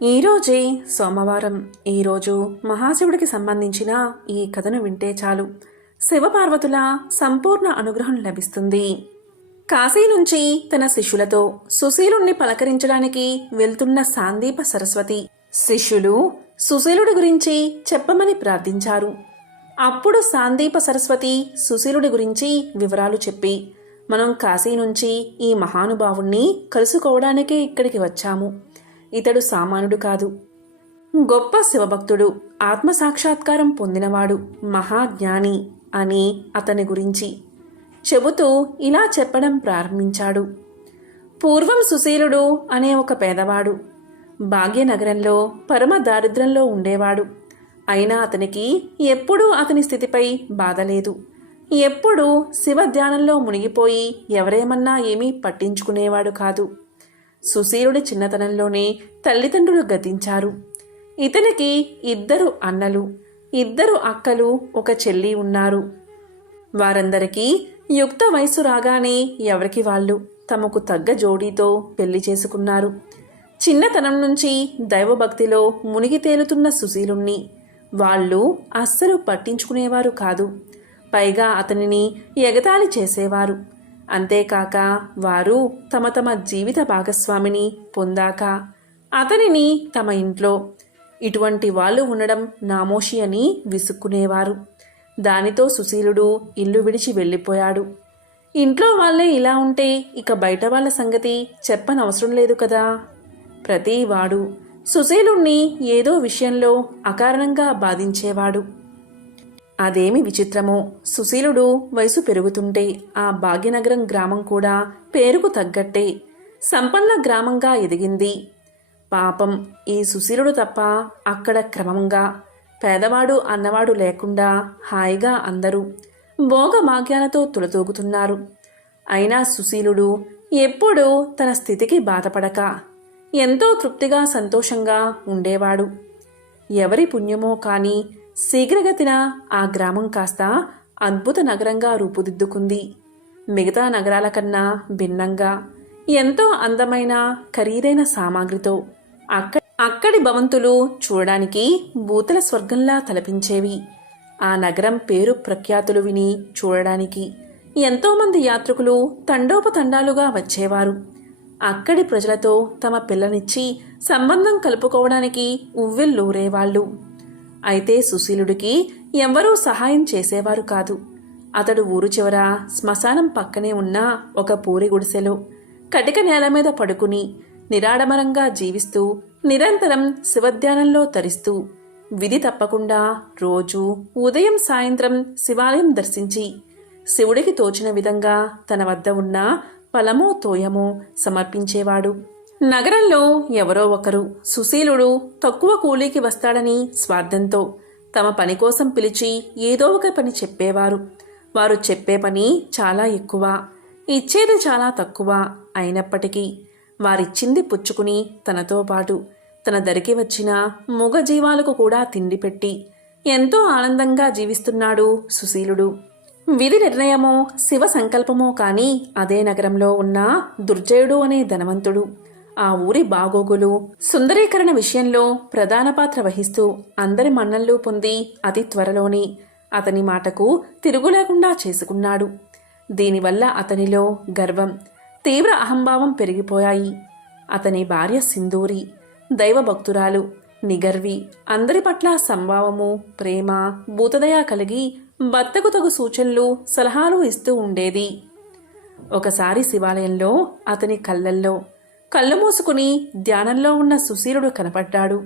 ఈరోజే సోమవారం. ఈరోజు మహాశివుడికి సంబంధించిన ఈ కథను వింటే చాలు శివపార్వతుల సంపూర్ణ అనుగ్రహం లభిస్తుంది. కాశీ నుంచి తన శిష్యులతో సుశీలుణ్ణి పలకరించడానికి వెళ్తున్న సాందీప సరస్వతి శిష్యులు సుశీలుడి గురించి చెప్పమని ప్రార్థించారు. అప్పుడు సాందీప సరస్వతి సుశీలుడి గురించి వివరాలు చెప్పి, మనం కాశీ నుంచి ఈ మహానుభావుణ్ణి కలుసుకోవడానికే ఇక్కడికి వచ్చాము. ఇతడు సామాన్యుడు కాదు, గొప్ప శివభక్తుడు, ఆత్మసాక్షాత్కారం పొందినవాడు, మహాజ్ఞాని అని అతని గురించి చెబుతూ ఇలా చెప్పడం ప్రారంభించాడు. పూర్వం సుశీలుడు అనే ఒక పేదవాడు భాగ్యనగరంలో పరమ దారిద్ర్యంలో ఉండేవాడు. అయినా అతనికి ఎప్పుడూ అతని స్థితిపై బాధ లేదు. ఎప్పుడూ శివధ్యానంలో మునిగిపోయి ఎవరేమన్నా ఏమీ పట్టించుకునేవాడు కాదు. సుశీలుడి చిన్నతనంలోనే తల్లిదండ్రులు గతించారు. ఇతనికి 2 అన్నలు, 2 అక్కలు, ఒక చెల్లి ఉన్నారు. వారందరికీ యుక్త వయస్సు రాగానే ఎవరికి వాళ్ళు తమకు తగ్గ జోడీతో పెళ్లి చేసుకున్నారు. చిన్నతనం నుంచి దైవభక్తిలో మునిగి తేలుతున్న సుశీలుణ్ణి వాళ్ళు అస్సలు పట్టించుకునేవారు కాదు. పైగా అతనిని ఎగతాళి చేసేవారు. అంతేకాక వారు తమ తమ జీవిత భాగస్వామిని పొందాక అతనిని తమ ఇంట్లో ఇటువంటి వాళ్ళు ఉండడం నామోషి అని విసుక్కునేవారు. దానితో సుశీలుడు ఇల్లు విడిచి వెళ్ళిపోయాడు. ఇంట్లో వాళ్ళే ఇలా ఉంటే ఇక బయట వాళ్ళ సంగతి చెప్పనవసరం లేదు కదా. ప్రతివాడు సుశీలుణ్ణి ఏదో విషయంలో అకారణంగా బాధించేవాడు. అదేమి విచిత్రమో, సుశీలుడు వయసు పెరుగుతుంటే ఆ భాగ్యనగరం గ్రామం కూడా పేరుకు తగ్గట్టే సంపన్న గ్రామంగా ఎదిగింది. పాపం ఈ సుశీలుడు తప్ప అక్కడ క్రమంగా పేదవాడు అన్నవాడు లేకుండా హాయిగా అందరూ భోగభాగ్యాలతో తులతూగుతున్నారు. అయినా సుశీలుడు ఎప్పుడూ తన స్థితికి బాధపడక ఎంతో తృప్తిగా సంతోషంగా ఉండేవాడు. ఎవరి పుణ్యమో కాని శీఘ్రగతిన ఆ గ్రామం కాస్త అద్భుత నగరంగా రూపుదిద్దుకుంది. మిగతా నగరాల కన్నా భిన్నంగా ఎంతో అందమైన ఖరీదైన సామాగ్రితో అక్కడి భవంతులు చూడడానికి భూతల స్వర్గంలా తలపించేవి. ఆ నగరం పేరు ప్రఖ్యాతులు విని చూడడానికి ఎంతోమంది యాత్రికులు తండోపతండాలుగా వచ్చేవారు. అక్కడి ప్రజలతో తమ పిల్లనిచ్చి సంబంధం కలుపుకోవడానికి ఉవ్వెల్లూరేవాళ్లు. అయితే సుశీలుడికి ఎవ్వరూ సహాయం చేసేవారు కాదు. అతడు ఊరు చివర శ్మశానం పక్కనే ఉన్న ఒక పూరి గుడిసెలో కటిక నేల మీద పడుకుని నిరాడంబరంగా జీవిస్తూ నిరంతరం శివధ్యానంలో తరిస్తూ విధి తప్పకుండా రోజూ ఉదయం సాయంత్రం శివాలయం దర్శించి శివుడికి తోచిన విధంగా తన వద్ద ఉన్న ఫలమో తోయమో సమర్పించేవాడు. నగరంలో ఎవరో ఒకరు సుశీలుడు తక్కువ కూలీకి వస్తాడని స్వార్థంతో తమ పని కోసం పిలిచి ఏదో ఒక పని చెప్పేవారు. వారు చెప్పే పని చాలా ఎక్కువ, ఇచ్చేది చాలా తక్కువ. అయినప్పటికీ వారిచ్చింది పుచ్చుకుని తనతో పాటు తన దరికి వచ్చిన మూగజీవాలకు కూడా తిండి పెట్టి ఎంతో ఆనందంగా జీవిస్తున్నాడు సుశీలుడు. విధి నిర్ణయమో శివ సంకల్పమో కాని అదే నగరంలో ఉన్న దుర్జయుడు అనే ధనవంతుడు ఆ ఊరి బాగోగులు సుందరీకరణ విషయంలో ప్రధాన పాత్ర వహిస్తూ అందరి మన్ననలు పొంది అతి త్వరలోనే అతని మాటకు తిరుగులేకుండా చేసుకున్నాడు. దీనివల్ల అతనిలో గర్వం, తీవ్ర అహంభావం పెరిగిపోయాయి. అతని భార్య సింధూరి దైవభక్తురాలు, నిగర్వి, అందరి పట్ల సంభావము, ప్రేమ, భూతదయ కలిగి భర్తకు తగు సూచనలు సలహాలు ఇస్తూ ఉండేది. ఒకసారి శివాలయంలో అతని కళ్ళల్లో కళ్ళు మూసుకుని ధ్యానంలో ఉన్న సుశీలుడు కనపడ్డాడు.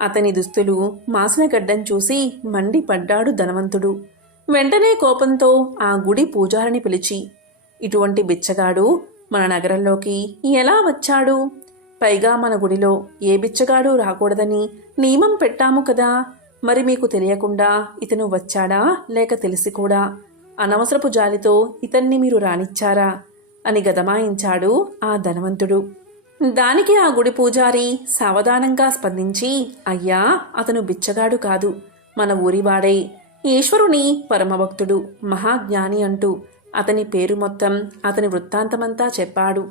అతని దుస్తులు మాసిన గడ్డం చూసి మండిపడ్డాడు ధనవంతుడు. వెంటనే కోపంతో ఆ గుడి పూజారిని పిలిచి, ఇటువంటి బిచ్చగాడు మన నగరంలోకి ఎలా వచ్చాడు? పైగా మన గుడిలో ఏ బిచ్చగాడు రాకూడదని నియమం పెట్టాము కదా. మరి మీకు తెలియకుండా ఇతను వచ్చాడా, లేక తెలిసి కూడా అనవసరపు జాలితో ఇతన్ని మీరు రానిచ్చారా అని గదమాయించాడు ఆ ధనవంతుడు. దానికి ఆ గుడి పూజారి సావధానంగా స్పందించి, అయ్యా, అతను బిచ్చగాడు కాదు, మన ఊరివాడే, ఈశ్వరుని పరమభక్తుడు, మహాజ్ఞాని అంటూ అతని పేరు మొత్తం అతని వృత్తాంతమంతా చెప్పాడు.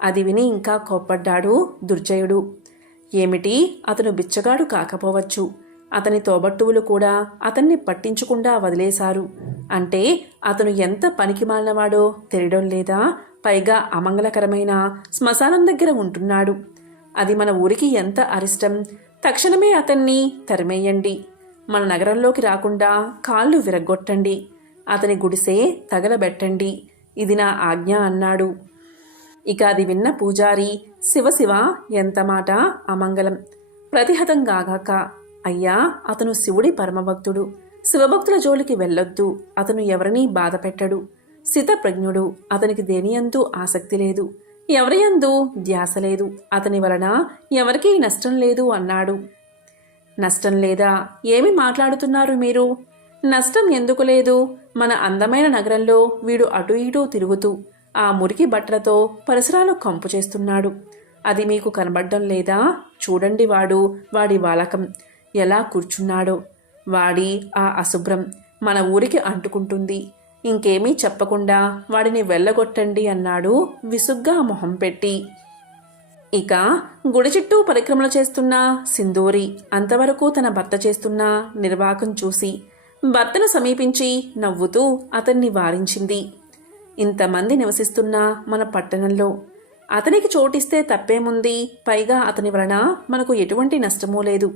అది విని ఇంకా కోప్పడ్డాడు దుర్జయుడు. ఏమిటి, అతను బిచ్చగాడు కాకపోవచ్చు, అతని తోబట్టువులు కూడా అతన్ని పట్టించకుండా వదిలేశారు అంటే అతను ఎంత పనికిమాలినవాడో తెలియడం లేదా? పైగా అమంగళకరమైన శ్మశానం దగ్గర ఉంటున్నాడు. అది మన ఊరికి ఎంత అరిష్టం. తక్షణమే అతన్ని తరిమేయండి. మన నగరంలోకి రాకుండా కాళ్ళు విరగ్గొట్టండి. అతని గుడిసే తగలబెట్టండి. ఇది నా ఆజ్ఞ అన్నాడు. ఇక అది విన్న పూజారి, శివశివ, ఎంత మాట, అమంగళం. ప్రతిహతంగాగాక, అయ్యా, అతను శివుడి పరమభక్తుడు. శివభక్తుల జోలికి వెళ్ళొద్దు. అతను ఎవరినీ బాధ పెట్టడు. స్థితప్రజ్ఞుడు. అతనికి దేనియందు ఆసక్తి లేదు, ఎవరియందు ధ్యాస లేదు. అతని వలన ఎవరికీ నష్టం లేదు అన్నాడు. నష్టం లేదా? ఏమి మాట్లాడుతున్నారు మీరు? నష్టం ఎందుకు లేదు? మన అందమైన నగరంలో వీడు అటు ఇటూ తిరుగుతూ ఆ మురికి బట్టలతో పరిసరాలు కంపు చేస్తున్నాడు. అది మీకు కనబడ్డం లేదా? చూడండి, వాడి వాలకం ఎలా కూర్చున్నాడో. వాడి ఆ అశుభ్రం మన ఊరికి అంటుకుంటుంది. ఇంకేమీ చెప్పకుండా వాడిని వెళ్ళగొట్టండి అన్నాడు విసుగ్గా మొహం పెట్టి. ఇక గుడి చుట్టూ పరిక్రమలు చేస్తున్న సింధూరి అంతవరకు తన భర్త చేస్తున్న నిర్వాకం చూసి భర్తను సమీపించి నవ్వుతూ అతన్ని వారించింది. ఇంతమంది నివసిస్తున్న మన పట్టణంలో అతనికి చోటిస్తే తప్పేముంది? పైగా అతని వలన మనకు ఎటువంటి నష్టమూ లేదు.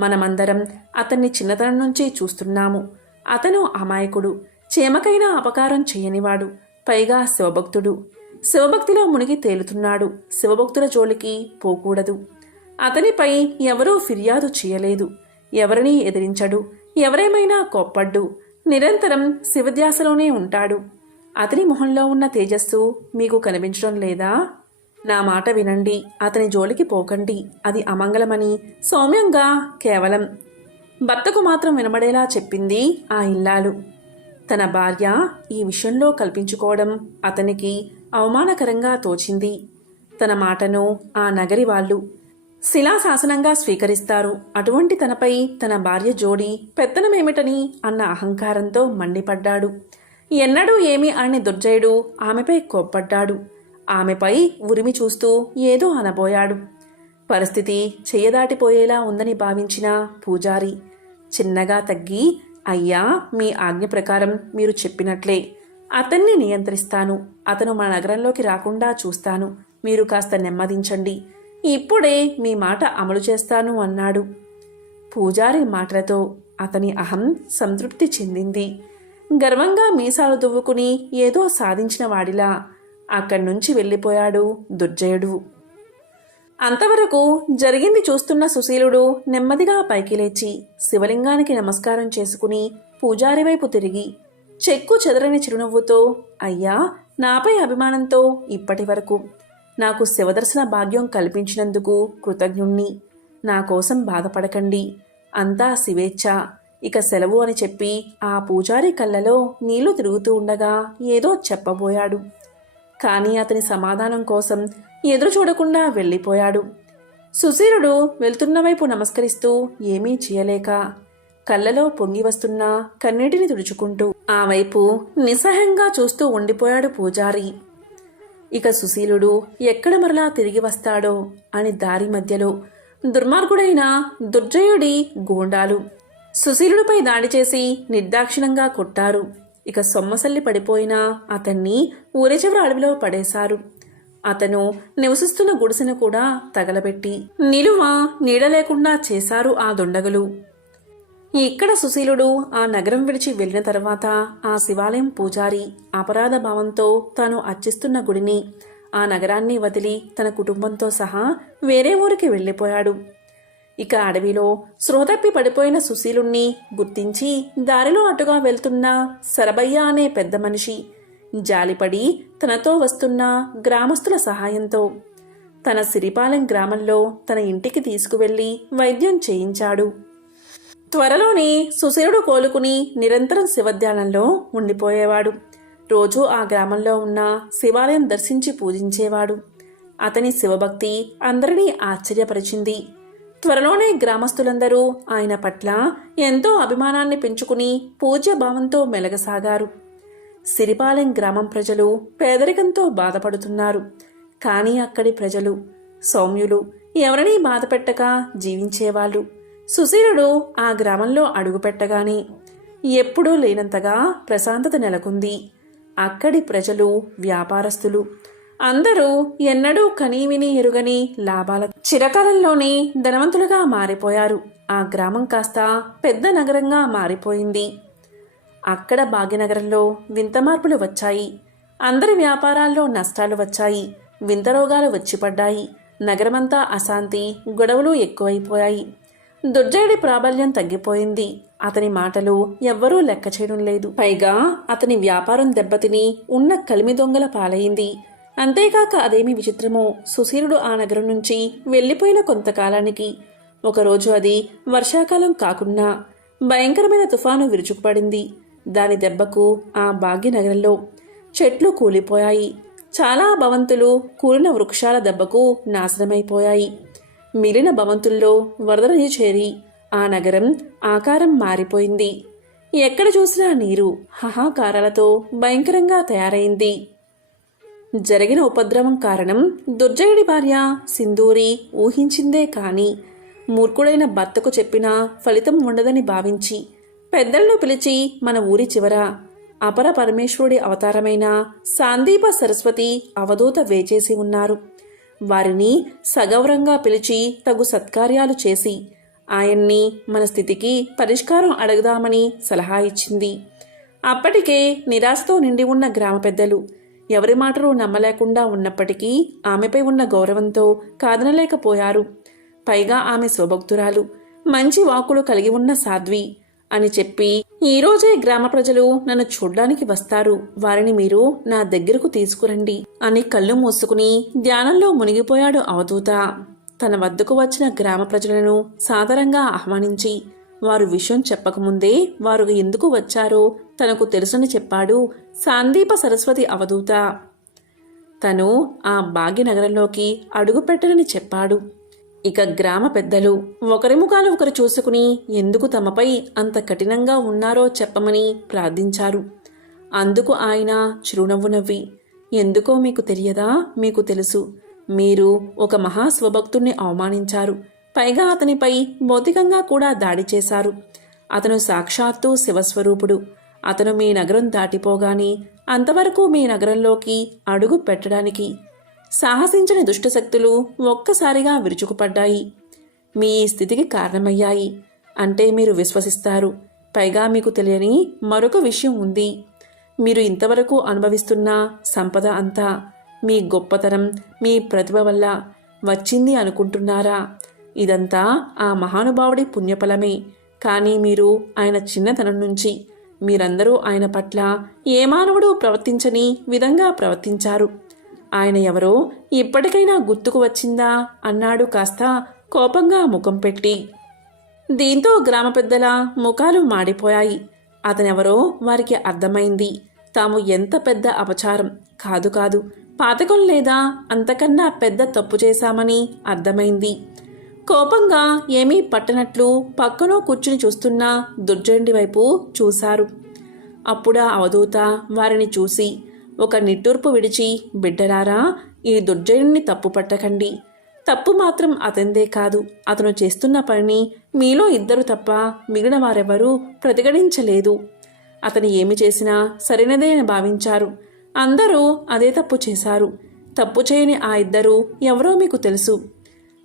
మనమందరం అతన్ని చిన్నతనం నుంచి చూస్తున్నాము. అతను అమాయకుడు, చేమకైనా అపకారం చేయనివాడు, పైగా శివభక్తుడు. శివభక్తిలో మునిగి తేలుతున్నాడు. శివభక్తుల జోలికి పోకూడదు. అతనిపై ఎవరూ ఫిర్యాదు చేయలేదు. ఎవరినీ ఎదిరించడు. ఎవరేమైనా కోప్పడ్డు. నిరంతరం శివధ్యాసలోనే ఉంటాడు. అతని మొహంలో ఉన్న తేజస్సు మీకు కనిపించడం లేదా? నా మాట వినండి. అతని జోలికి పోకండి. అది అమంగళమని సౌమ్యంగా కేవలం భర్తకు మాత్రం వినబడేలా చెప్పింది ఆ ఇల్లాలు. తన భార్య ఈ విషయంలో కల్పించుకోవడం అతనికి అవమానకరంగా తోచింది. తన మాటను ఆ నగరి వాళ్ళు శిలాశాసనంగా స్వీకరిస్తారు. అటువంటి తనపై తన భార్య జోడి పెత్తనమేమిటని అన్న అహంకారంతో మండిపడ్డాడు. ఎన్నడూ ఏమీ అని దుర్జయుడు ఆమెపై కోప్పడ్డాడు. ఆమెపై ఉరిమి చూస్తూ ఏదో అనబోయాడు. పరిస్థితి చెయ్యదాటిపోయేలా ఉందని భావించిన పూజారి చిన్నగా తగ్గి, అయ్యా, మీ ఆజ్ఞ ప్రకారం మీరు చెప్పినట్లే అతన్ని నియంత్రిస్తాను. అతను మన నగరంలోకి రాకుండా చూస్తాను. మీరు కాస్త నెమ్మదించండి. ఇప్పుడే మీ మాట అమలు చేస్తాను అన్నాడు. పూజారి మాటలతో అతని అహం సంతృప్తి చెందింది. గర్వంగా మీసాలు దువ్వుకుని ఏదో సాధించిన వాడిలా అక్కడి నుంచి వెళ్ళిపోయాడు దుర్జయుడు. అంతవరకు జరిగింది చూస్తున్న సుశీలుడు నెమ్మదిగా పైకి లేచి శివలింగానికి నమస్కారం చేసుకుని పూజారి వైపు తిరిగి చెక్కు చెదరని చిరునవ్వుతో, అయ్యా, నాపై అభిమానంతో ఇప్పటి వరకు నాకు శివదర్శన భాగ్యం కల్పించినందుకు కృతజ్ఞుణ్ణి. నా కోసం బాధపడకండి. అంతా శివేచ్ఛ. ఇక సెలవు అని చెప్పి ఆ పూజారి కళ్ళలో నీళ్లు తిరుగుతూ ఉండగా ఏదో చెప్పబోయాడు. కానీ అతని సమాధానం కోసం ఎదురు చూడకుండా వెళ్ళిపోయాడు. సుశీలుడు వెళ్తున్న వైపు నమస్కరిస్తూ ఏమీ చేయలేక కళ్ళలో పొంగి వస్తున్న కన్నీటిని తుడుచుకుంటూ ఆ వైపు నిస్సహాయంగా చూస్తూ ఉండిపోయాడు పూజారి. ఇక సుశీలుడు ఎక్కడ మరలా తిరిగి వస్తాడో అని దారి మధ్యలో దుర్మార్గుడైన దుర్జయుడి గూండాలు సుశీలుడిపై దాడి చేసి నిర్దాక్షిణంగా కొట్టారు. ఇక సొమ్మసల్లి పడిపోయిన అతన్ని ఊరిచివరి అడవిలో పడేశారు. అతను నివసిస్తున్న గుడిసెను కూడా తగలబెట్టి నిలువ నీడ లేకుండా చేశారు ఆ దుండగులు. ఇక్కడ సుశీలుడు ఆ నగరం విడిచి వెళ్లిన తర్వాత ఆ శివాలయం పూజారి అపరాధ భావంతో తాను అర్చిస్తున్న గుడిని, ఆ నగరాన్ని వదిలి తన కుటుంబంతో సహా వేరే ఊరికి వెళ్ళిపోయాడు. ఇక అడవిలో స్రోతప్పి పడిపోయిన సుశీలుణ్ణి గుర్తించి దారిలో అటుగా వెళ్తున్న సరబయ్య అనే పెద్ద మనిషి జాలిపడి తనతో వస్తున్న గ్రామస్తుల సహాయంతో తన సిరిపాలెం గ్రామంలో తన ఇంటికి తీసుకువెళ్లి వైద్యం చేయించాడు. త్వరలోనే సుశీలుడు కోలుకుని నిరంతరం శివధ్యానంలో ఉండిపోయేవాడు. రోజూ ఆ గ్రామంలో ఉన్న శివాలయం దర్శించి పూజించేవాడు. అతని శివభక్తి అందరినీ ఆశ్చర్యపరిచింది. త్వరలోనే గ్రామస్తులందరూ ఆయన పట్ల ఎంతో అభిమానాన్ని పెంచుకుని పూజ్య భావంతో మెలగసాగారు. సిరిపాలెం గ్రామం ప్రజలు పేదరికంతో బాధపడుతున్నారు. కానీ అక్కడి ప్రజలు సౌమ్యులు, ఎవరినీ బాధపెట్టక జీవించేవాళ్ళు. సుశీలుడు ఆ గ్రామంలో అడుగుపెట్టగానే ఎప్పుడూ లేనంతగా ప్రశాంతత నెలకొంది. అక్కడి ప్రజలు, వ్యాపారస్తులు అందరూ ఎన్నడూ కనీవిని ఎరుగని లాభాల చిరకాలంలోనే ధనవంతులుగా మారిపోయారు. ఆ గ్రామం కాస్త పెద్ద నగరంగా మారిపోయింది. అక్కడ భాగ్యనగరంలో వింత మార్పులు వచ్చాయి. అందరి వ్యాపారాల్లో నష్టాలు వచ్చాయి. వింత రోగాలు వచ్చిపడ్డాయి. నగరమంతా అశాంతి, గొడవలు ఎక్కువైపోయాయి. దుర్జయుడి ప్రాబల్యం తగ్గిపోయింది. అతని మాటలు ఎవ్వరూ లెక్క చేయడం లేదు. పైగా అతని వ్యాపారం దెబ్బతిని ఉన్న కలిమి దొంగల పాలైంది. అంతేకాక అదేమి విచిత్రమో, సుశీలుడు ఆ నగరం నుంచి వెళ్ళిపోయిన కొంతకాలానికి ఒకరోజు అది వర్షాకాలం కాకున్నా భయంకరమైన తుఫాను విరుచుకుపడింది. దాని దెబ్బకు ఆ భాగ్యనగరంలో చెట్లు కూలిపోయాయి. చాలా భవంతులు కూలిన వృక్షాల దెబ్బకు నాశనమైపోయాయి. మిగిలిన భవంతుల్లో వరదనది చేరి ఆ నగరం ఆకారం మారిపోయింది. ఎక్కడ చూసినా నీరు హాహాకారాలతో భయంకరంగా తయారైంది. జరిగిన ఉపద్రవం కారణం దుర్జయుడి భార్య సింధూరి ఊహించిందే కాని మూర్ఖుడైన భర్తకు చెప్పినా ఫలితం ఉండదని భావించి పెద్దలను పిలిచి మన ఊరి చివర అపర పరమేశ్వరుడి అవతారమైన సాందీప సరస్వతి అవధూత వేచేసి ఉన్నారు. వారిని సగౌరవంగా పిలిచి తగు సత్కార్యాలు చేసి ఆయన్ని మన స్థితికి పరిష్కారం అడగదామని సలహా ఇచ్చింది. అప్పటికే నిరాశతో నిండి ఉన్న గ్రామ పెద్దలు ఎవరి మాటలు నమ్మలేకుండా ఉన్నప్పటికీ ఆమెపై ఉన్న గౌరవంతో కాదనలేకపోయారు. పైగా ఆమె స్వభక్తురాలు, మంచి వాక్కులు కలిగి ఉన్న సాధ్వి అని చెప్పి ఈరోజే గ్రామ ప్రజలు నన్ను చూడ్డానికి వస్తారు, వారిని మీరు నా దగ్గరకు తీసుకురండి అని కళ్ళు మూసుకుని ధ్యానంలో మునిగిపోయాడు అవధూత. తన వద్దకు వచ్చిన గ్రామ ప్రజలను సాదరంగా ఆహ్వానించి వారు విషయం చెప్పకముందే వారు ఎందుకు వచ్చారో తనకు తెలుసని చెప్పాడు సాందీప సరస్వతి అవధూత. తను ఆ భాగ్యనగరంలోకి అడుగుపెట్టనని చెప్పాడు. ఇక గ్రామ పెద్దలు ఒకరి ముఖాలు ఒకరు చూసుకుని ఎందుకు తమపై అంత కఠినంగా ఉన్నారో చెప్పమని ప్రార్థించారు. అందుకు ఆయన చిరునవ్వు నవ్వి, ఎందుకో మీకు తెలియదా? మీకు తెలుసు. మీరు ఒక మహాస్వభక్తుణ్ణి అవమానించారు. పైగా అతనిపై భౌతికంగా కూడా దాడి చేశారు. అతను సాక్షాత్తు శివస్వరూపుడు. అతను మీ నగరం దాటిపోగాని అంతవరకు మీ నగరంలోకి అడుగు పెట్టడానికి సాహసించని దుష్టశక్తులు ఒక్కసారిగా విరుచుకుపడ్డాయి. మీ ఈ స్థితికి కారణమయ్యాయి అంటే మీరు విశ్వసిస్తారు. పైగా మీకు తెలియని మరొక విషయం ఉంది. మీరు ఇంతవరకు అనుభవిస్తున్న సంపద అంతా మీ గొప్పతనం, మీ ప్రతిభ వల్ల వచ్చింది అనుకుంటున్నారా? ఇదంతా ఆ మహానుభావుడి పుణ్యఫలమే. కానీ మీరు ఆయన చిన్నతనం నుంచి మీరందరూ ఆయన పట్ల ఏ మానవుడు ప్రవర్తించని విధంగా ప్రవర్తించారు. ఆయన ఎవరో ఇప్పటికైనా గుర్తుకు వచ్చిందా అన్నాడు కాస్త కోపంగా ముఖం పెట్టి. దీంతో గ్రామ పెద్దల ముఖాలు మాడిపోయాయి. అతనెవరో వారికి అర్థమైంది. తాము ఎంత పెద్ద అపచారం కాదు పాతకం లేదా అంతకన్నా పెద్ద తప్పు చేశామని అర్థమైంది. కోపంగా ఏమీ పట్టనట్లు పక్కనో కూర్చుని చూస్తున్న దుర్జయుడి వైపు చూశారు. అప్పుడా అవధూత వారిని చూసి ఒక నిట్టూర్పు విడిచి, బిడ్డలారా, ఈ దుర్జయుడిని తప్పు పట్టకండి. తప్పు మాత్రం అతనిదే కాదు. అతను చేస్తున్న పనిని మీలో ఇద్దరు తప్ప మిగిలిన వారెవరూ ప్రతిఘటించలేదు. అతను ఏమి చేసినా సరైనదే అని భావించారు. అందరూ అదే తప్పు చేశారు. తప్పు చేయని ఆ ఇద్దరు ఎవరో మీకు తెలుసు.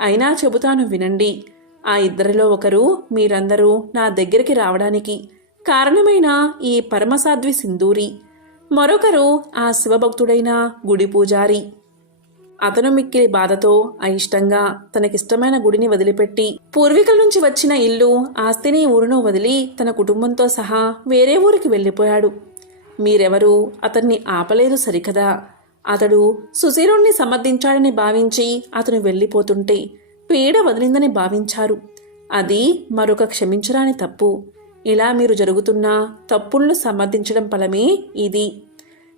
అయినా చెబుతాను వినండి. ఆ ఇద్దరిలో ఒకరు మీరందరూ నా దగ్గరికి రావడానికి కారణమైన ఈ పరమసాధ్వి సింధూరి, మరొకరు ఆ శివభక్తుడైన గుడి పూజారి. అతను మిక్కిలి బాధతో అయిష్టంగా తనకిష్టమైన గుడిని వదిలిపెట్టి పూర్వీకుల నుంచి వచ్చిన ఇల్లు, ఆస్తిని, ఊరును వదిలి తన కుటుంబంతో సహా వేరే ఊరికి వెళ్ళిపోయాడు. మీరెవరూ అతన్ని ఆపలేదు సరికదా? అతడు సుశీలుణ్ణి సమర్థించాడని భావించి అతను వెళ్ళిపోతుంటే పీడ వదిలిందని భావించారు. అది మరొక క్షమించరాని తప్పు. ఇలా మీరు జరుగుతున్న తప్పులను సమర్థించడం ఫలమే ఇది.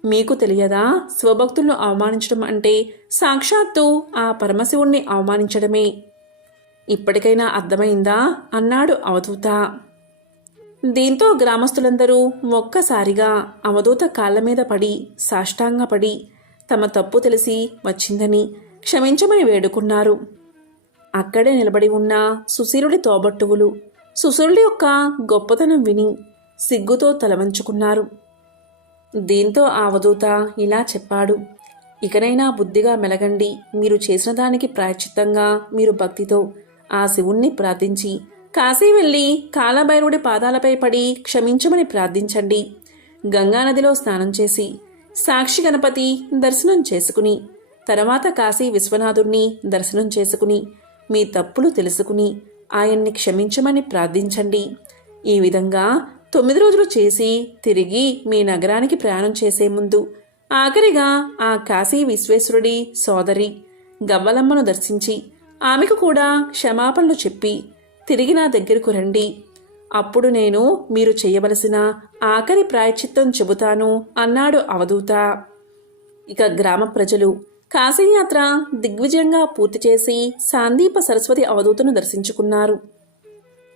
మీకు తెలియదా? స్వభక్తులను అవమానించడం అంటే సాక్షాత్తు ఆ పరమశివుణ్ణి అవమానించడమే. ఇప్పటికైనా అర్థమైందా అన్నాడు అవధూత. దీంతో గ్రామస్తులందరూ ఒక్కసారిగా అవధూత కాళ్ల మీద పడి సాష్టాంగపడి తమ తప్పు తెలిసి వచ్చిందని క్షమించమని వేడుకున్నారు. అక్కడే నిలబడి ఉన్న సుశీలుడి తోబట్టువులు సుశీలుడి యొక్క గొప్పతనం విని సిగ్గుతో తలవంచుకున్నారు. దీంతో ఆ అవధూత ఇలా చెప్పాడు, ఇకనైనా బుద్ధిగా మెలగండి. మీరు చేసిన దానికి ప్రాయశ్చిత్తంగా మీరు భక్తితో ఆ శివుణ్ణి ప్రార్థించి కాశీ వెళ్ళి కాలభైరవుడి పాదాలపై పడి క్షమించమని ప్రార్థించండి. గంగానదిలో స్నానం చేసి సాక్షి గణపతి దర్శనం చేసుకుని తర్వాత కాశీ విశ్వనాథుణ్ణి దర్శనం చేసుకుని మీ తప్పులు తెలుసుకుని ఆయన్ని క్షమించమని ప్రార్థించండి. ఈ విధంగా 9 రోజులు చేసి తిరిగి మీ నగరానికి ప్రయాణం చేసే ముందు ఆఖరిగా ఆ కాశీ విశ్వేశ్వరుడి సోదరి గవ్వలమ్మను దర్శించి ఆమెకు కూడా క్షమాపణలు చెప్పి తిరిగి నా దగ్గరకు రండి. అప్పుడు నేను మీరు చేయవలసిన ఆఖరి ప్రాయశ్చిత్తం చెబుతాను అన్నాడు అవధూత. ఇక గ్రామ ప్రజలు కాశీయాత్ర దిగ్విజయంగా పూర్తి చేసి సాందీప సరస్వతి అవధూతను దర్శించుకున్నారు.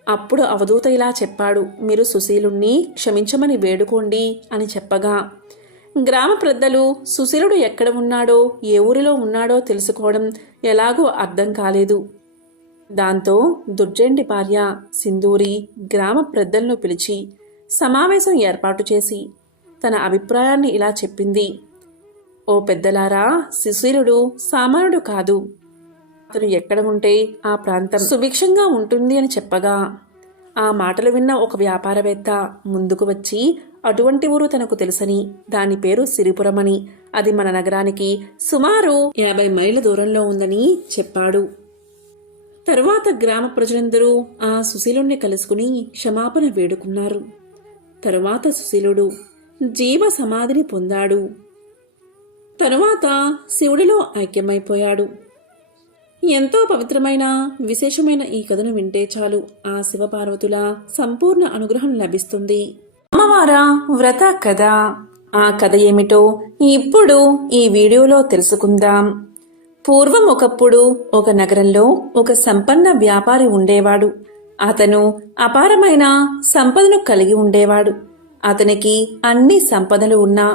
అప్పుడు అవధూత ఇలా చెప్పాడు, మీరు సుశీలుణ్ణి క్షమించమని వేడుకోండి అని చెప్పగా గ్రామ పెద్దలు సుశీలుడు ఎక్కడ ఉన్నాడో ఏ ఊరిలో ఉన్నాడో తెలుసుకోవడం ఎలాగో అర్థం కాలేదు. దాంతో దుర్జండి భార్య సింధూరి గ్రామ పెద్దలను పిలిచి సమావేశం ఏర్పాటు చేసి తన అభిప్రాయాన్ని ఇలా చెప్పింది. ఓ పెద్దలారా, సుశీలుడు సామాన్యుడు కాదు. అతను ఎక్కడ ఉంటే ఆ ప్రాంతం సుభిక్షంగా ఉంటుంది అని చెప్పగా ఆ మాటలు విన్న ఒక వ్యాపారవేత్త ముందుకు వచ్చి అటువంటి ఊరు తనకు తెలుసని, దాని పేరు సిరిపురమని, అది మన నగరానికి సుమారు 50 మైళ్ళ దూరంలో ఉందని చెప్పాడు. తరువాత గ్రామ ప్రజలందరూ ఆ సుశీలుణ్ణి కలుసుకుని క్షమాపణ వేడుకున్నారు. తరువాత సుశీలుడు జీవ సమాధిని పొందాడు. తరువాత శివుడిలో ఐక్యమైపోయాడు. ఎంతో పవిత్రమైన విశేషమైన ఈ కథను వింటే చాలు ఆ శివపార్వతుల సంపూర్ణ అనుగ్రహం లభిస్తుంది. అమ్మవార వ్రత కథ. ఆ కథ ఏమిటో ఇప్పుడు ఈ వీడియోలో తెలుసుకుందాం. పూర్వం ఒకప్పుడు ఒక నగరంలో ఒక సంపన్న వ్యాపారి ఉండేవాడు. అతను అపారమైన సంపదను కలిగి ఉండేవాడు. అతనికి అన్ని సంపదలు ఉన్నా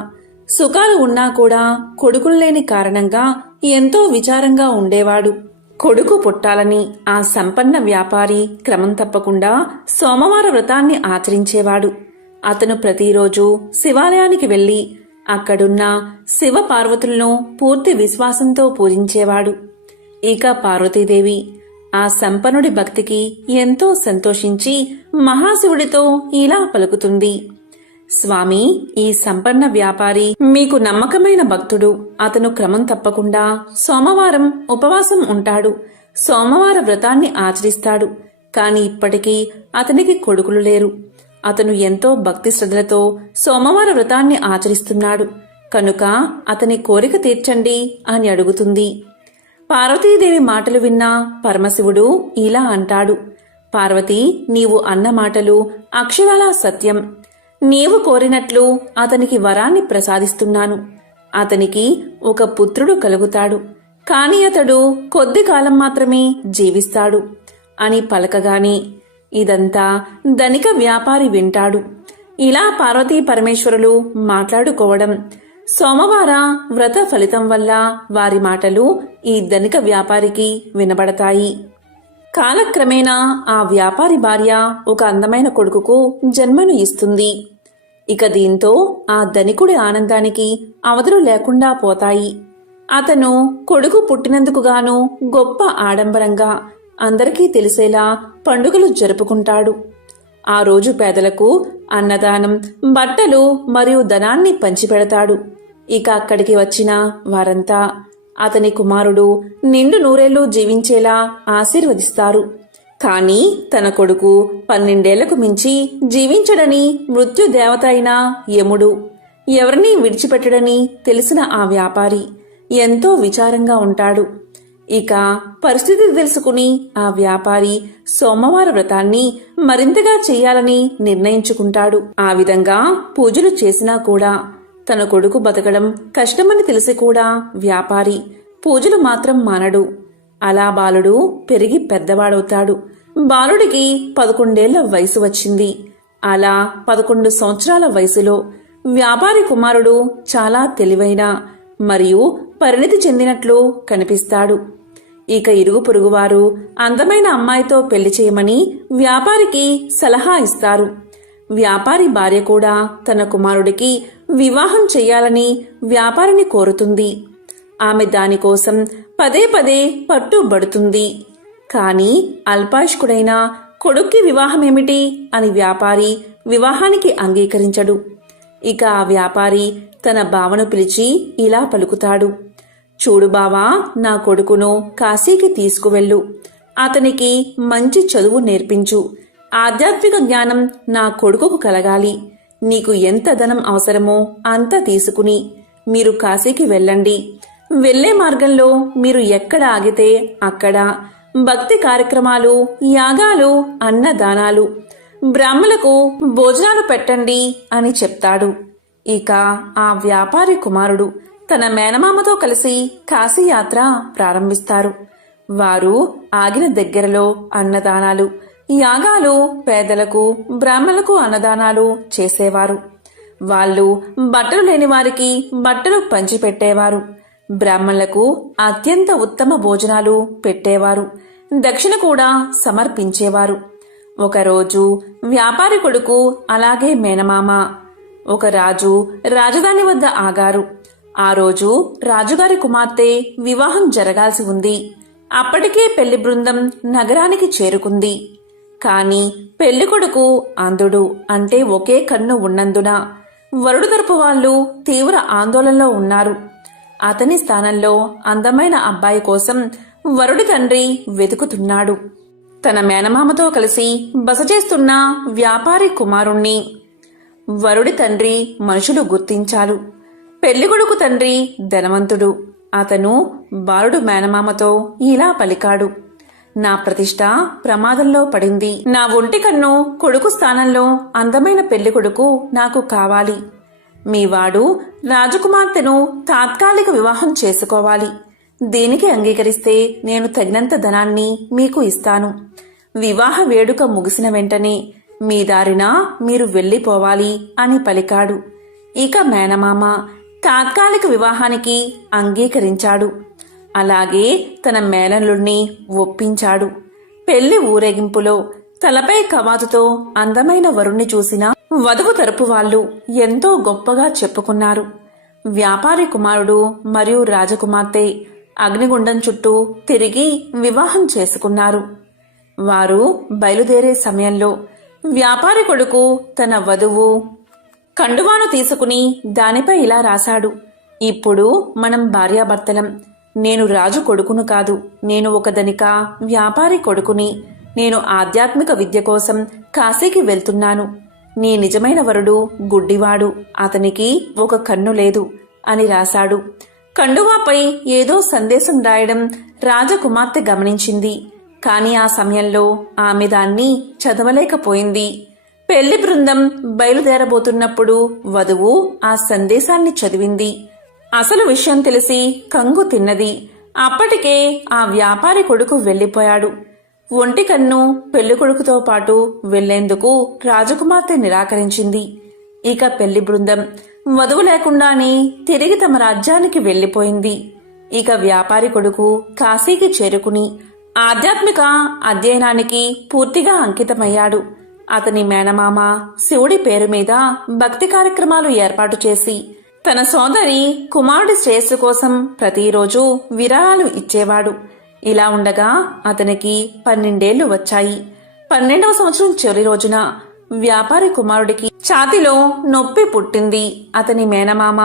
సుఖాలు ఉన్నా కూడా కొడుకులు లేని కారణంగా ఎంతో విచారంగా ఉండేవాడు. కొడుకు పుట్టాలని ఆ సంపన్న వ్యాపారి క్రమం తప్పకుండా సోమవార వ్రతాన్ని ఆచరించేవాడు. అతను ప్రతిరోజు శివాలయానికి వెళ్లి అక్కడున్న శివ పార్వతులను పూర్తి విశ్వాసంతో పూజించేవాడు. ఇక పార్వతీదేవి ఆ సంపన్నుడి భక్తికి ఎంతో సంతోషించి మహాశివుడితో ఇలా పలుకుతుంది. స్వామి, ఈ సంపన్న వ్యాపారి మీకు నమ్మకమైన భక్తుడు. అతను క్రమం తప్పకుండా సోమవారం ఉపవాసం ఉంటాడు. సోమవార వ్రతాన్ని ఆచరిస్తాడు. కాని ఇప్పటికీ అతనికి కొడుకులు లేరు. అతను ఎంతో భక్తి శ్రద్ధలతో సోమవార వ్రతాన్ని ఆచరిస్తున్నాడు కనుక అతని కోరిక తీర్చండి అని అడుగుతుంది. పార్వతీదేవి మాటలు విన్న పరమశివుడు ఇలా అంటాడు, పార్వతి, నీవు అన్న మాటలు అక్షరాలా సత్యం. నీవు కోరినట్లు అతనికి వరాన్ని ప్రసాదిస్తున్నాను. అతనికి ఒక పుత్రుడు కలుగుతాడు. కాని అతడు కొద్ది కాలం మాత్రమే జీవిస్తాడు అని పలకగాని ఇదంతా ధనిక వ్యాపారి వింటాడు. ఇలా పార్వతీ పరమేశ్వరులు మాట్లాడుకోవడం, సోమవార వ్రత ఫలితం వల్ల వారి మాటలు ఈ ధనిక వ్యాపారికి వినబడతాయి. కాలక్రమేణా ఆ వ్యాపారి భార్య ఒక అందమైన కొడుకుకు జన్మను ఇస్తుంది. ఇక దీంతో ఆ ధనికుడి ఆనందానికి అవధులు లేకుండా పోతాయి. అతను కొడుకు పుట్టినందుకు గాను గొప్ప ఆడంబరంగా అందరికీ తెలిసేలా పండుగలు జరుపుకుంటాడు. ఆ రోజు పేదలకు అన్నదానం, బట్టలు మరియు ధనాన్ని పంచిపెడతాడు. ఇక అక్కడికి వచ్చిన వారంతా అతని కుమారుడు నిండు నూరేళ్లు జీవించేలా ఆశీర్వదిస్తారు. కాని తన కొడుకు 12 ఏళ్లకు మించి జీవించడని మృత్యుదేవత అయిన యముడు ఎవరినీ విడిచిపెట్టడని తెలిసిన ఆ వ్యాపారి ఎంతో విచారంగా ఉంటాడు. ఇక పరిస్థితి తెలుసుకుని ఆ వ్యాపారి సోమవార వ్రతాన్ని మరింతగా చెయ్యాలని నిర్ణయించుకుంటాడు. ఆ విధంగా పూజలు చేసినా కూడా తన కొడుకు బతకడం కష్టమని తెలిసి కూడా వ్యాపారి పూజలు మాత్రం మానడు. అలా బాలుడు పెరిగి పెద్దవాడవుతాడు. బాలుడికి 11 ఏళ్ల వయసు వచ్చింది. అలా 11 సంవత్సరాల వయసులో వ్యాపారి కుమారుడు చాలా తెలివైన మరియు పరిణితి చెందినట్లు కనిపిస్తాడు. ఇక ఇరుగు పొరుగువారు అందమైన అమ్మాయితో పెళ్లి చేయమని వ్యాపారికి సలహా ఇస్తారు. వ్యాపారి భార్య కూడా తన కుమారుడికి వివాహం చెయ్యాలని వ్యాపారిని కోరుతుంది. ఆమె దానికోసం పదే పదే పట్టుబడుతుంది. కాని అల్పాయుష్కుడైన కొడుక్కి వివాహమేమిటి అని వ్యాపారి వివాహానికి అంగీకరించడు. ఇక ఆ వ్యాపారి తన బావను పిలిచి ఇలా పలుకుతాడు: చూడు బావా, నా కొడుకును కాశీకి తీసుకువెళ్ళు. అతనికి మంచి చదువు నేర్పించు. ఆధ్యాత్మిక జ్ఞానం నా కొడుకుకు కలగాలి. నీకు ఎంత ధనం అవసరమో అంత తీసుకుని మీరు కాశీకి వెళ్ళండి. వెళ్లే మార్గంలో మీరు ఎక్కడ ఆగితే అక్కడ భక్తి కార్యక్రమాలు, యాగాలు, అన్నదానాలు, బ్రాహ్మలకు భోజనాలు పెట్టండి అని చెప్తాడు. ఇక ఆ వ్యాపారి కుమారుడు తన మేనమామతో కలిసి కాశీయాత్ర ప్రారంభిస్తారు. వారు ఆగిన దగ్గరలో అన్నదానాలు, యాగాలు, పేదలకు, బ్రాహ్మణులకు అన్నదానాలు చేసేవారు. వాళ్ళు బట్టలు లేని వారికి బట్టలు పంచిపెట్టేవారు. బ్రాహ్మణులకు అత్యంత ఉత్తమ భోజనాలు పెట్టేవారు. దక్షిణ కూడా సమర్పించేవారు. ఒకరోజు వ్యాపారి కొడుకు అలాగే మేనమామ ఒక రాజు రాజధాని వద్ద ఆగారు. ఆ రోజు రాజుగారి కుమార్తె వివాహం జరగాల్సి ఉంది. అప్పటికే పెళ్లి బృందం నగరానికి చేరుకుంది. కాని పెళ్లికొడుకు అంధుడు, అంటే ఒకే కన్ను ఉన్నందున వరుడు తరపు వాళ్ళు తీవ్ర ఆందోళనలో ఉన్నారు. అతని స్థానంలో అందమైన అబ్బాయి కోసం వరుడి తండ్రి వెతుకుతున్నాడు. తన మేనమామతో కలిసి బస చేస్తున్న వ్యాపారి కుమారుణ్ణి వరుడి తండ్రి మనుషులు గుర్తించారు. పెళ్లికొడుకు తండ్రి ధనవంతుడు. అతను బాలుడు మేనమామతో ఇలా పలికాడు: నా ప్రతిష్ట ప్రమాదంలో పడింది. నా ఒంటి కన్ను కొడుకు స్థానంలో అందమైన పెళ్లికొడుకు నాకు కావాలి. మీవాడు రాజకుమార్తెను తాత్కాలిక వివాహం చేసుకోవాలి. దీనికి అంగీకరిస్తే నేను తగినంత ధనాన్ని మీకు ఇస్తాను. వివాహ వేడుక ముగిసిన వెంటనే మీ దారిన మీరు వెళ్లిపోవాలి అని పలికాడు. ఇక మేనమామ తాత్కాలిక వివాహానికి అంగీకరించాడు. అలాగే తన మేనల్లుణ్ణి ఒప్పించాడు. పెళ్లి ఊరేగింపులో తలపై కవాతుతో అందమైన వరుణ్ణి చూసిన వధువు తరపు వాళ్ళు ఎంతో గొప్పగా చెప్పుకున్నారు. వ్యాపారి కుమారుడు మరియు రాజకుమార్తె అగ్నిగుండం చుట్టూ తిరిగి వివాహం చేసుకున్నారు. వారు బయలుదేరే సమయంలో వ్యాపారి కొడుకు తన వధువు కండువాను తీసుకుని దానిపై ఇలా రాశాడు: ఇప్పుడు మనం భార్యాభర్తలం. నేను రాజు కొడుకును కాదు. నేను ఒక ధనిక వ్యాపారి కొడుకుని. నేను ఆధ్యాత్మిక విద్య కోసం కాశీకి వెళ్తున్నాను. నీ నిజమైన వరుడు గుడ్డివాడు. అతనికి ఒక కన్ను లేదు అని రాశాడు. కండువాపై ఏదో సందేశం రాయడం రాజకుమార్తె గమనించింది. కాని ఆ సమయంలో ఆమె దాన్ని చదవలేకపోయింది. పెళ్లి బృందం బయలుదేరబోతున్నప్పుడు వధువు ఆ సందేశాన్ని చదివింది. అసలు విషయం తెలిసి కంగు తిన్నది. అప్పటికే ఆ వ్యాపారి కొడుకు వెళ్లిపోయాడు. ఒంటి కన్ను పెళ్లికొడుకుతో పాటు వెళ్లేందుకు రాజకుమార్తె నిరాకరించింది. ఇక పెళ్లి బృందం వధువు లేకుండానే తిరిగి తమ రాజ్యానికి వెళ్లిపోయింది. ఇక వ్యాపారి కొడుకు కాశీకి చేరుకుని ఆధ్యాత్మిక అధ్యయనానికి పూర్తిగా అంకితమయ్యాడు. అతని మేనమామ శివుడి పేరు మీద భక్తి కార్యక్రమాలు ఏర్పాటు చేసి తన సోదరి కుమారుడి శ్రేయస్సు కోసం ప్రతిరోజు విరాళాలు ఇచ్చేవాడు. ఇలా ఉండగా అతనికి 12 వచ్చాయి. 12వ సంవత్సరం చివరి రోజున వ్యాపారి కుమారుడికి ఛాతీలో నొప్పి పుట్టింది. అతని మేనమామ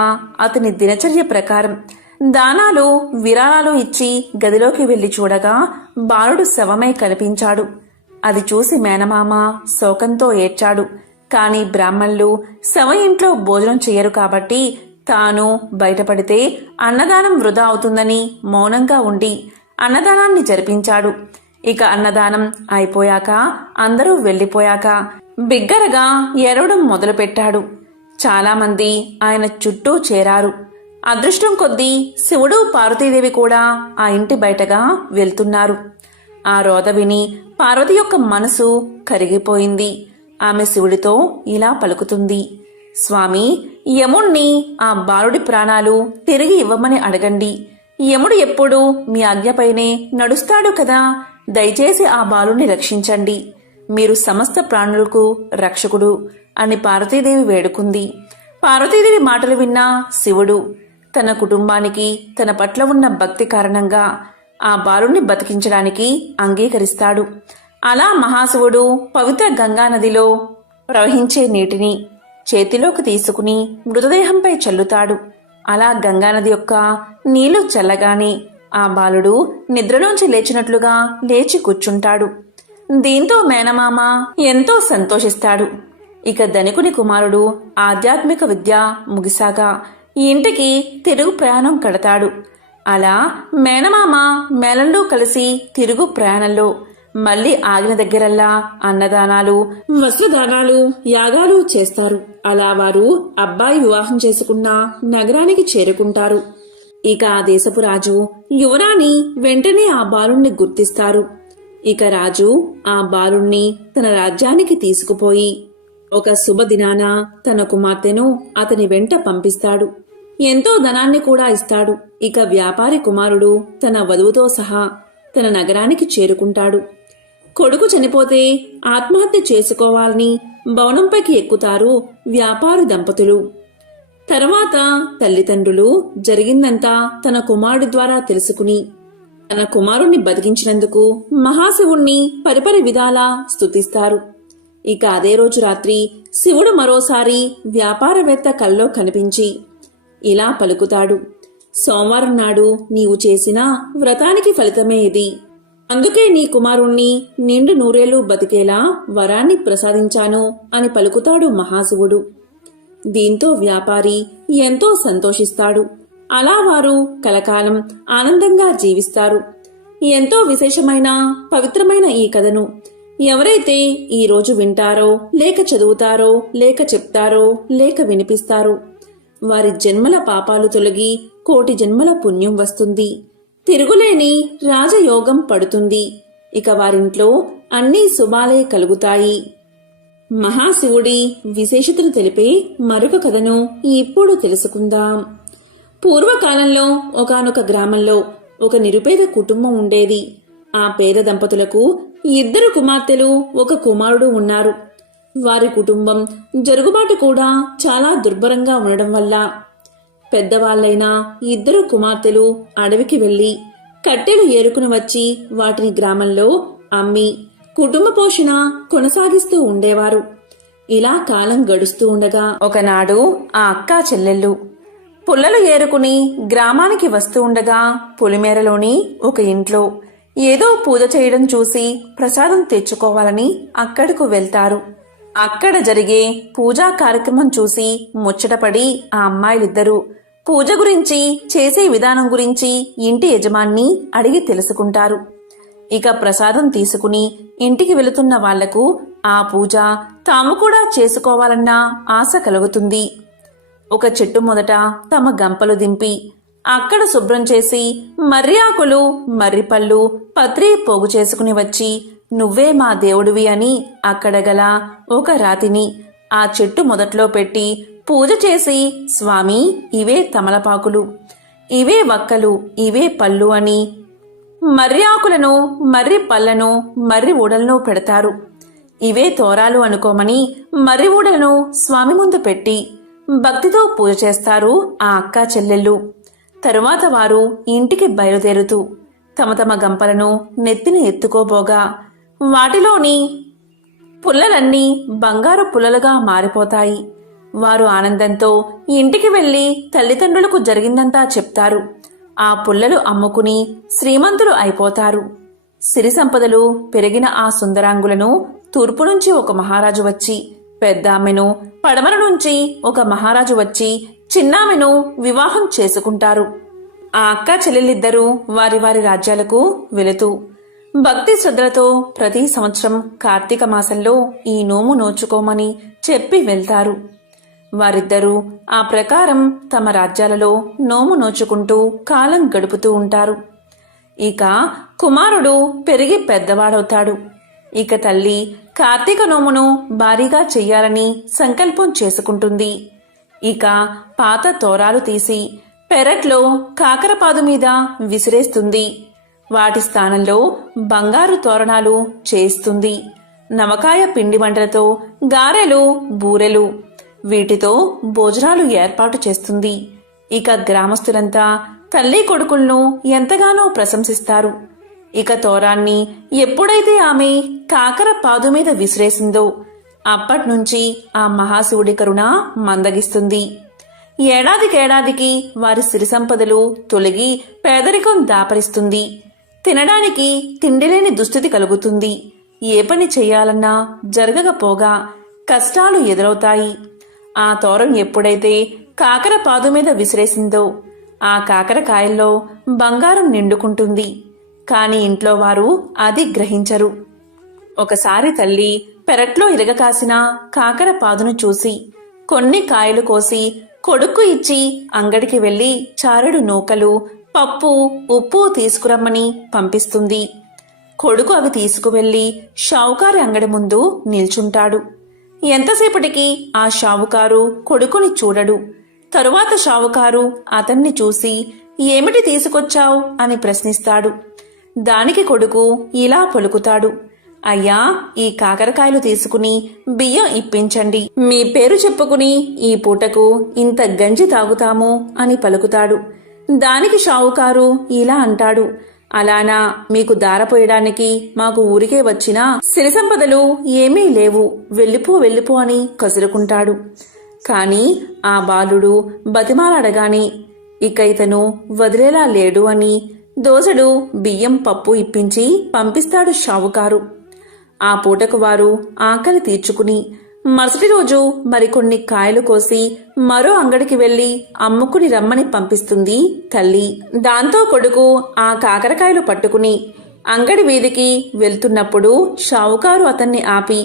అతని దినచర్య ప్రకారం దానాలు, విరాళాలు ఇచ్చి గదిలోకి వెళ్లి చూడగా బాలుడు శవమై కనిపించాడు. అది చూసి మేనమామ శోకంతో ఏడ్చాడు. కాని బ్రాహ్మణులు శవ ఇంట్లో భోజనం చెయ్యరు కాబట్టి తాను బయటపడితే అన్నదానం వృధా అవుతుందని మౌనంగా ఉండి అన్నదానాన్ని జరిపించాడు. ఇక అన్నదానం అయిపోయాక అందరూ వెళ్లిపోయాక బిగ్గరగా ఏడవడం మొదలుపెట్టాడు. చాలామంది ఆయన చుట్టూ చేరారు. అదృష్టం కొద్దీ శివుడు, పార్వతీదేవి కూడా ఆ ఇంటి బయటగా వెళ్తున్నారు. ఆ రోద విని పార్వతి యొక్క మనసు కరిగిపోయింది. ఆమె శివుడితో ఇలా పలుకుతుంది: స్వామి, యముణ్ణి ఆ బాలుడి ప్రాణాలు తిరిగి ఇవ్వమని అడగండి. యముడు ఎప్పుడూ మీ ఆజ్ఞపైనే నడుస్తాడు కదా, దయచేసి ఆ బాలుని రక్షించండి. మీరు సమస్త ప్రాణులకు రక్షకుడు అని పార్వతీదేవి వేడుకుంది. పార్వతీదేవి మాటలు విన్న శివుడు తన కుటుంబానికి తన పట్ల ఉన్న భక్తి కారణంగా ఆ బాలుని బతికించడానికి అంగీకరిస్తాడు. అలా మహాశివుడు పవిత్ర గంగానదిలో ప్రవహించే నీటిని చేతిలోకి తీసుకుని మృతదేహంపై చల్లుతాడు. అలా గంగానది యొక్క నీళ్లు చల్లగానే ఆ బాలుడు నిద్రలోంచి లేచినట్లుగా లేచి కూర్చుంటాడు. దీంతో మేనమామ ఎంతో సంతోషిస్తాడు. ఇక ధనికుని కుమారుడు ఆధ్యాత్మిక విద్య ముగిసాక ఇంటికి తిరుగు ప్రయాణం కడతాడు. అలా మేనమామ మేళంలో కలిసి తిరుగు ప్రయాణంలో మళ్లీ ఆగిన దగ్గరల్లా అన్నదానాలు, వస్త్రదానాలు, యాగాలు చేస్తారు. అలా వారు అబ్బాయి వివాహం చేసుకున్న నగరానికి చేరుకుంటారు. ఇక ఆ దేశపు రాజు యువరాణి వెంటనే ఆ బాలుణ్ణి గుర్తిస్తారు. ఇక రాజు ఆ బాలుణ్ణి తన రాజ్యానికి తీసుకుపోయి ఒక శుభదినాన తన కుమార్తెను అతని వెంట పంపిస్తాడు. ఎంతో ధనాన్ని కూడా ఇస్తాడు. ఇక వ్యాపారి కుమారుడు తన వధువుతో సహా తన నగరానికి చేరుకుంటాడు. కొడుకు చనిపోతే ఆత్మహత్య చేసుకోవాలని భవనంపైకి ఎక్కుతారు వ్యాపారి దంపతులు. తర్వాత తల్లిదండ్రులు జరిగిందంతా తన కుమారుడి ద్వారా తెలుసుకుని తన కుమారుణ్ణి బతికించినందుకు మహాశివుణ్ణి పరిపరి విధాలా స్తుతిస్తారు. ఇక అదే రోజు రాత్రి శివుడు మరోసారి వ్యాపారవేత్త కల్లో కనిపించి ఇలా పలుకుతాడు. సోమవారం నాడు నీవు చేసిన వ్రతానికి ఫలితమే ఇది. అందుకే నీ కుమారుణ్ణి నిండు నూరేళ్లు బతికేలా వరాన్ని ప్రసాదించాను అని పలుకుతాడు మహాశివుడు. దీంతో వ్యాపారి ఎంతో సంతోషిస్తాడు. అలా వారు కలకాలం ఆనందంగా జీవిస్తారు. ఎంతో విశేషమైన పవిత్రమైన ఈ కథను ఎవరైతే ఈ రోజు వింటారో, లేక చదువుతారో, లేక చెప్తారో, లేక వినిపిస్తారో వారి జన్మల పాపాలు తొలగి కోటి జన్మల పుణ్యం వస్తుంది. తిరుగులేని రాజయోగం పడుతుంది. ఇక వారింట్లో అన్ని శుభాలే కలుగుతాయి. మహాశివుడి విశేషతను తెలిపే మరొక కథను ఇప్పుడు తెలుసుకుందాం. పూర్వకాలంలో ఒకానొక గ్రామంలో ఒక నిరుపేద కుటుంబం ఉండేది. ఆ పేద దంపతులకు 2 కుమార్తెలు, 1 కుమారుడు ఉన్నారు. వారి కుటుంబం జరుగుబాటు కూడా చాలా దుర్భరంగా ఉండడం వల్ల పెద్దవాళ్లైన 2 కుమార్తెలు అడవికి వెళ్లి కట్టెలు ఏరుకుని వచ్చి వాటిని గ్రామంలో అమ్మి కుటుంబ పోషణ కొనసాగిస్తూ ఉండేవారు. ఇలా కాలం గడుస్తూ ఉండగా ఒకనాడు ఆ అక్కా చెల్లెళ్ళు పుల్లలు ఏరుకుని గ్రామానికి వస్తూ ఉండగా పొలిమేరలోని ఒక ఇంట్లో ఏదో పూజ చేయడం చూసి ప్రసాదం తెచ్చుకోవాలని అక్కడకు వెళ్తారు. అక్కడ జరిగే పూజా కార్యక్రమం చూసి ముచ్చటపడి ఆ అమ్మాయిలిద్దరూ పూజ గురించి, చేసే విధానం గురించి ఇంటి యజమాన్ని అడిగి తెలుసుకుంటారు. ఇక ప్రసాదం తీసుకుని ఇంటికి వెళుతున్న వాళ్లకు ఆ పూజ తాము కూడా చేసుకోవాలన్న ఆశ కలుగుతుంది. ఒక చెట్టు మొదట తమ గంపలు దింపి అక్కడ శుభ్రం చేసి మర్రి ఆకులు, మర్రిపళ్ళు, పత్రి పోగు చేసుకుని వచ్చి నువ్వే మా దేవుడివి అని అక్కడ గల ఒక రాతిని ఆ చెట్టు మొదట్లో పెట్టి పూజ చేసి స్వామి ఇవే తమలపాకులు, ఇవే వక్కలు, ఇవే పళ్ళు అని మర్రి ఆకులను, మర్రి పళ్ళను మర్రి ఊడలను పెడతారు. ఇవే తోరాలు అనుకోమని మర్రి ఊడలను స్వామి ముందు పెట్టి భక్తితో పూజ చేస్తారు ఆ అక్కా చెల్లెళ్ళు. తరువాత వారు ఇంటికి బయలుదేరుతూ తమ తమ గంపలను నెత్తిన ఎత్తుకోబోగా వాటిలోని పుల్లలన్నీ బంగారు పుల్లలుగా మారిపోతాయి. వారు ఆనందంతో ఇంటికి వెళ్లి తల్లిదండ్రులకు జరిగిందంతా చెప్తారు. ఆ పుల్లలు అమ్ముకుని శ్రీమంతులు అయిపోతారు. సిరి సంపదలు పెరిగిన ఆ సుందరాంగులను తూర్పు నుంచి ఒక మహారాజు వచ్చి, పెద్దామెను పడమర నుంచి ఒక మహారాజు వచ్చి చిన్నామెను వివాహం చేసుకుంటారు. ఆ అక్కా చెల్లెలిద్దరూ వారి వారి రాజ్యాలకు వెళుతూ భక్తి శ్రద్ధలతో ప్రతి సంవత్సరం కార్తీక మాసంలో ఈ నోము నోచుకోమని చెప్పి వెళ్తారు. వారిద్దరూ ఆ ప్రకారం తమ రాజ్యాలలో నోము నోచుకుంటూ కాలం గడుపుతూ ఉంటారు. ఇక కుమారుడు పెరిగి పెద్దవాడవుతాడు. ఇక తల్లి కార్తీక నోమును భారీగా చెయ్యాలని సంకల్పం చేసుకుంటుంది. ఇక పాత తోరాలు తీసి పెరట్లో కాకరపాదు మీద విసిరేస్తుంది. వాటి స్థానంలో బంగారు తోరణాలు చేస్తుంది. నవకాయ పిండి వంటలతో గారెలు, బూరెలు, వీటితో భోజనాలు ఏర్పాటు చేస్తుంది. ఇక గ్రామస్తులంతా తల్లి కొడుకులను ఎంతగానో ప్రశంసిస్తారు. ఇక తోరాన్ని ఎప్పుడైతే ఆమె కాకరపాదు మీద విసిరేసిందో అప్పట్నుంచి ఆ మహాశివుడి కరుణ మందగిస్తుంది. ఏడాదికేడాదికి వారి సిరి సంపదలు తొలగి పేదరికం దాపరిస్తుంది. తినడానికి తిండిలేని దుస్థితి కలుగుతుంది. ఏ పని చెయ్యాలన్నా జరగకపోగా కష్టాలు ఎదురవుతాయి. ఆ తోరం ఎప్పుడైతే కాకరపాదు మీద విసిరేసిందో ఆ కాకరకాయల్లో బంగారం నిండుకుంటుంది. కాని ఇంట్లో వారు అది గ్రహించరు. ఒకసారి తల్లి పెరట్లో ఇరగకాసిన కాకరపాదును చూసి కొన్ని కాయలు కోసి కొడుకు ఇచ్చి అంగడికి వెళ్లి చారెడు నూకలు, పప్పు, ఉప్పు తీసుకురమ్మని పంపిస్తుంది. కొడుకు అవి తీసుకువెళ్లి షావుకారి అంగడి ముందు నిల్చుంటాడు. ఎంతసేపటికి ఆ షావుకారు కొడుకుని చూడడు. తరువాత షావుకారు అతన్ని చూసి ఏమిటి తీసుకొచ్చావు అని ప్రశ్నిస్తాడు. దానికి కొడుకు ఇలా పలుకుతాడు, అయ్యా, ఈ కాకరకాయలు తీసుకుని బియ్యం ఇప్పించండి. మీ పేరు చెప్పుకుని ఈ పూటకు ఇంత గంజి తాగుతాము అని పలుకుతాడు. దానికి షావుకారు ఇలా అంటాడు, అలానా, మీకు దారపోయడానికి మాకు ఊరికే వచ్చినా సిరి సంపదలు ఏమీ లేవు, వెళ్ళిపో అని కసురుకుంటాడు. కాని ఆ బాలుడు బతిమాలాడగాని ఇక ఇతను వదిలేలా లేడు అని దోసెడు బియ్యం, పప్పు ఇప్పించి పంపిస్తాడు షావుకారు. ఆ పూటకు వారు ఆకలి తీర్చుకుని మరుసటి రోజు మరికొన్ని కాయలు కోసి మరో అంగడికి వెళ్లి అమ్ముకుని రమ్మని పంపిస్తుంది తల్లి. దాంతో కొడుకు ఆ కాకరకాయలు పట్టుకుని అంగడి వీధికి వెళ్తున్నప్పుడు షావుకారు అతన్ని ఆపి,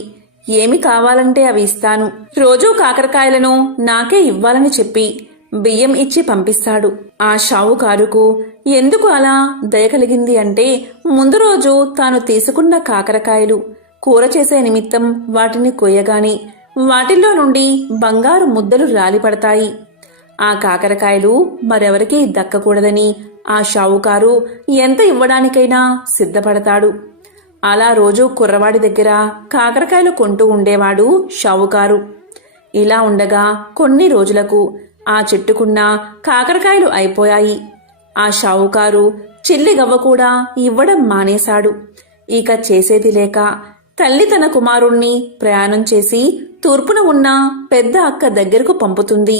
ఏమి కావాలంటే అవి ఇస్తాను, రోజూ కాకరకాయలను నాకే ఇవ్వాలని చెప్పి బియ్యం ఇచ్చి పంపిస్తాడు. ఆ షావుకారుకు ఎందుకు అలా దయ కలిగింది అంటే, ముందు రోజు తాను తీసుకున్న కాకరకాయలు కూర చేసే నిమిత్తం వాటిని కొయ్యగాని వాటిల్లో నుండి బంగారు ముద్దలు రాలిపడతాయి. ఆ కాకరకాయలు మరెవరికీ దక్కకూడదని ఆ షావుకారు ఎంత ఇవ్వడానికైనా సిద్ధపడతాడు. అలా రోజూ కుర్రవాడి దగ్గర కాకరకాయలు కొంటూ ఉండేవాడు షావుకారు. ఇలా ఉండగా కొన్ని రోజులకు ఆ చెట్టుకున్న కాకరకాయలు అయిపోయాయి. ఆ షావుకారు చిల్లిగవ్వ కూడా ఇవ్వడం మానేశాడు. ఇక చేసేది లేక తల్లి తన కుమారుణ్ణి ప్రయాణం చేసి తూర్పున ఉన్న పెద్ద అక్క దగ్గరకు పంపుతుంది.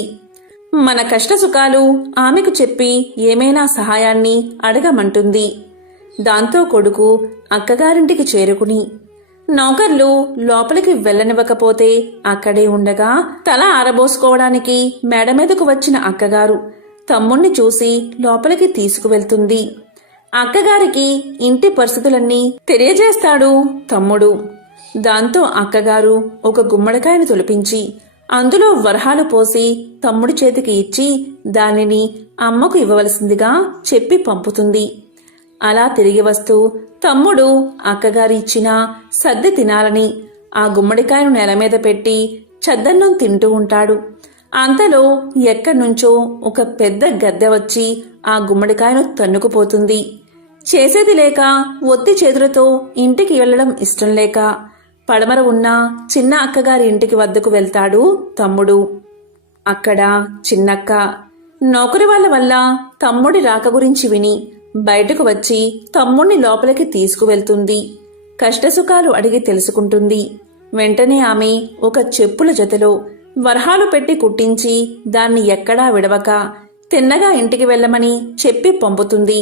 మన కష్టసుఖాలు ఆమెకు చెప్పి ఏమైనా సహాయాన్ని అడగమంటుంది. దాంతో కొడుకు అక్కగారింటికి చేరుకుని నౌకర్లు లోపలికి వెళ్లనివ్వకపోతే అక్కడే ఉండగా తల ఆరబోసుకోవడానికి మేడ మీదకు వచ్చిన అక్కగారు తమ్ముణ్ణి చూసి లోపలికి తీసుకువెళ్తుంది. అక్కగారికి ఇంటి పరిస్థితులన్నీ తెలియజేస్తాడు తమ్ముడు. దాంతో అక్కగారు ఒక గుమ్మడికాయను తొలిపించి అందులో వరహాలు పోసి తమ్ముడి చేతికి ఇచ్చి దానిని అమ్మకు ఇవ్వవలసిందిగా చెప్పి పంపుతుంది. అలా తిరిగి వస్తూ తమ్ముడు అక్కగారి ఇచ్చిన సద్ది తినాలని ఆ గుమ్మడికాయను నేల మీద పెట్టి చద్దన్నం తింటూ ఉంటాడు. అంతలో ఎక్కడ్నుంచో ఒక పెద్ద గద్దె వచ్చి ఆ గుమ్మడికాయను తన్నుకుపోతుంది. చేసేది లేక ఒత్తి చేతులతో ఇంటికి వెళ్లడం ఇష్టం లేక పడమర ఉన్న చిన్న అక్కగారి ఇంటికి వద్దకు వెళ్తాడు తమ్ముడు. అక్కడ చిన్నక్క నౌకరి వాళ్ళ వల్ల తమ్ముడి రాక గురించి విని బయటకు వచ్చి తమ్ముణ్ణి లోపలికి తీసుకువెళ్తుంది. కష్టసుఖాలు అడిగి తెలుసుకుంటుంది. వెంటనే ఆమె ఒక చెప్పుల జతలో వరహాలు పెట్టి కుట్టించి దాన్ని ఎక్కడా విడవక తిన్నగా ఇంటికి వెళ్ళమని చెప్పి పంపుతుంది.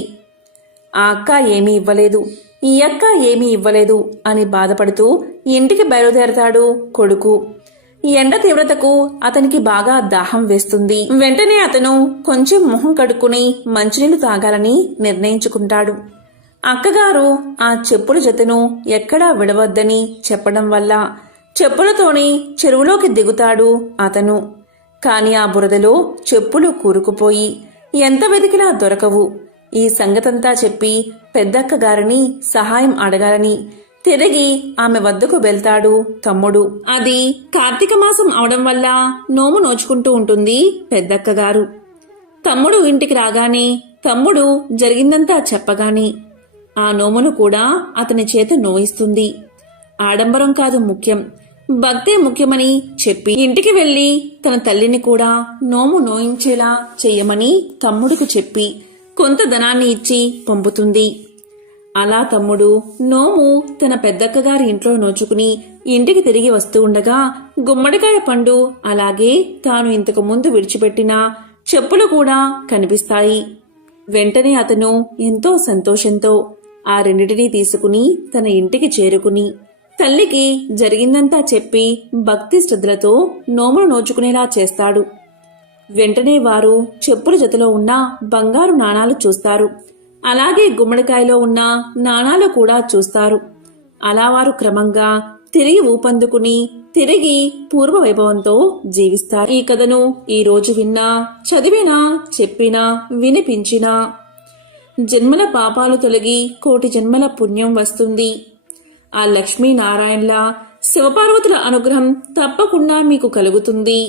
ఆ అక్క ఏమీ ఇవ్వలేదు, ఈ అక్క ఏమీ ఇవ్వలేదు అని బాధపడుతూ ఇంటికి బయలుదేరతాడు కొడుకు. ఎండ తీవ్రతకు అతనికి బాగా దాహం వేస్తుంది. వెంటనే అతను కొంచెం మొహం కడుక్కుని మంచినీళ్లు తాగాలని నిర్ణయించుకుంటాడు. అక్కగారు ఆ చెప్పుల జతను ఎక్కడా విడవద్దని చెప్పడం వల్ల చెప్పులతోనే చెరువులోకి దిగుతాడు అతను. కాని ఆ బురదలో చెప్పులు కూరుకుపోయి ఎంత వెతికినా దొరకవు. ఈ సంగతంతా చెప్పి పెద్దక్కగారిని సహాయం అడగాలని తిరిగి ఆమె వద్దకు వెళ్తాడు తమ్ముడు. అది కార్తీక మాసం అవడం వల్ల నోము నోచుకుంటూ ఉంటుంది పెద్దక్కగారు. తమ్ముడు ఇంటికి రాగానే తమ్ముడు జరిగిందంతా చెప్పగానే ఆ నోమును కూడా అతని చేత నోయిస్తుంది. ఆడంబరం కాదు ముఖ్యం, భక్తే ముఖ్యమని చెప్పి ఇంటికి వెళ్లి తన తల్లిని కూడా నోము నోయించేలా చెయ్యమని తమ్ముడికి చెప్పి కొంత ధనాన్ని ఇచ్చి పంపుతుంది. అలా తమ్ముడు నోము తన పెద్దక్కగారి ఇంట్లో నోచుకుని ఇంటికి తిరిగి వస్తూ ఉండగా గుమ్మడికాయ పండు అలాగే తాను ఇంతకు ముందు విడిచిపెట్టిన చెప్పులు కూడా కనిపిస్తాయి. వెంటనే అతను ఎంతో సంతోషంతో ఆ రెండిటినీ తీసుకుని తన ఇంటికి చేరుకుని తల్లికి జరిగిందంతా చెప్పి భక్తి శ్రద్ధలతో నోమును నోచుకునేలా చేస్తాడు. వెంటనే వారు చెప్పుల జతలో ఉన్న బంగారు నాణాలు చూస్తారు. అలాగే గుమ్మడికాయలో ఉన్న నాణాలు కూడా చూస్తారు. అలా వారు క్రమంగా తిరిగి ఊపందుకుని తిరిగి పూర్వ వైభవంతో జీవిస్తారు. ఈ కథను ఈ రోజు విన్నా, చదివినా, చెప్పినా, వినిపించినా జన్మల పాపాలు తొలగి కోటి జన్మల పుణ్యం వస్తుంది. ఆ లక్ష్మీనారాయణల శివపార్వతుల అనుగ్రహం తప్పకుండా మీకు కలుగుతుంది.